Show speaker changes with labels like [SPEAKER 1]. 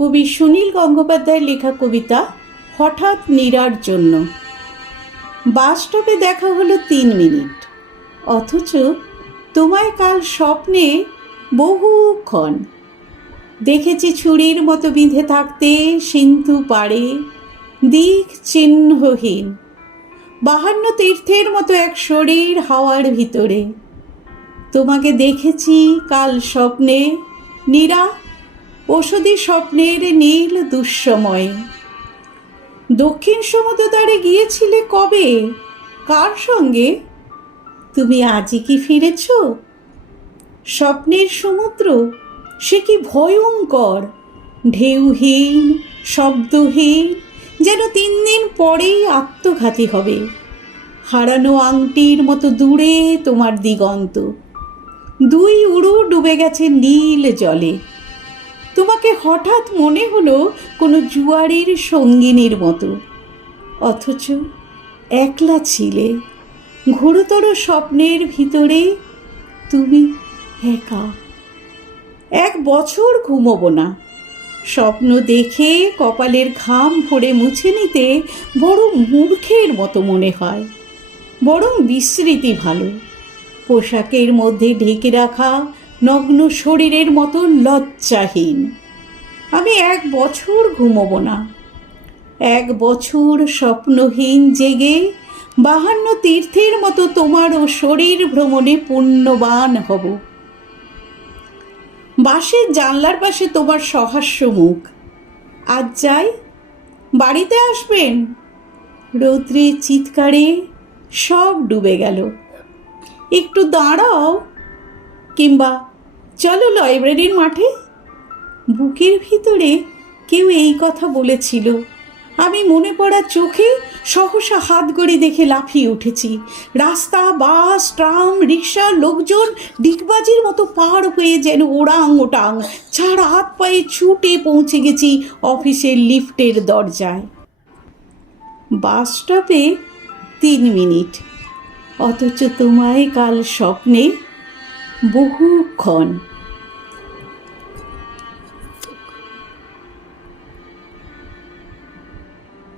[SPEAKER 1] কবি সুনীল গঙ্গোপাধ্যায়ের লেখা কবিতা হঠাৎ নীরার জন্য। বাস স্টপে দেখা হলো তিন মিনিট। অথচ তোমায় কাল স্বপ্নে বহুক্ষণ দেখেছি ছুরির মতো বিঁধে থাকতে সিন্ধু পাড়ে, দিক চিহ্নহীন, বাহান্ন তীর্থের মতো এক শরীর হাওয়ার ভিতরে। তোমাকে দেখেছি কাল স্বপ্নে, নীরা ওষুধি স্বপ্নের নীল দুঃসময়। দক্ষিণ সমুদ্র দ্বারে গিয়েছিলে কবে? কার সঙ্গে? তুমি আজই কি ফিরেছ? স্বপ্নের সমুদ্র, সে কি ভয়ঙ্কর? ঢেউহীন, শব্দহীন, যেন তিন দিন পরেই আত্মঘাতী হবে। হারানো আংটির মতো দূরে তোমার দিগন্ত। দুই উড়ু ডুবে গেছে নীল জলে। তোমাকে হঠাৎ মনে হলো কোনো জুয়ারির সঙ্গিনীর মতো। অথচ একলা ছিলে, ঘোরতর স্বপ্নের ভিতরে তুমি একা। এক বছর ঘুমোবো না। স্বপ্ন দেখে কপালের ঘাম ভরে মুছে নিতে বড় মূর্খের মতো মনে হয়, বরং বিস্মৃতি ভালো। পোশাকের মধ্যে ঢেকে রাখা নগ্ন শরীরের মতো লজ্জাহীন। আমি এক বছর ঘুমোবো না। এক বছর স্বপ্নহীন জেগে বাহান্ন তীর্থের মতো তোমারও শরীর ভ্রমণে পুণ্যবান হব। বাসের জানলার পাশে তোমার সহাস্য মুখ। আজ যাই, বাড়িতে আসবেন? রৌদ্রে চিৎকারে সব ডুবে গেল। একটু দাঁড়াও, কিংবা চলো লাইব্রেরির মাঠে। বুকের ভিতরে কেউ এই কথা বলেছিল। আমি মনে পড়া চোখে সহসা হাত গড়ি দেখে লাফিয়ে উঠেছি। রাস্তা, বাস, ট্রাম, রিক্সা, লোকজন ডিগবাজির মতো পার হয়ে যেন ওড়াং ওটাং ছাড় হাত পায়ে ছুটে পৌঁছে গেছি অফিসের লিফটের দরজায়। বাস স্টপে তিন মিনিট। অথচ তোমায় কাল স্বপ্নে বহুক্ষণ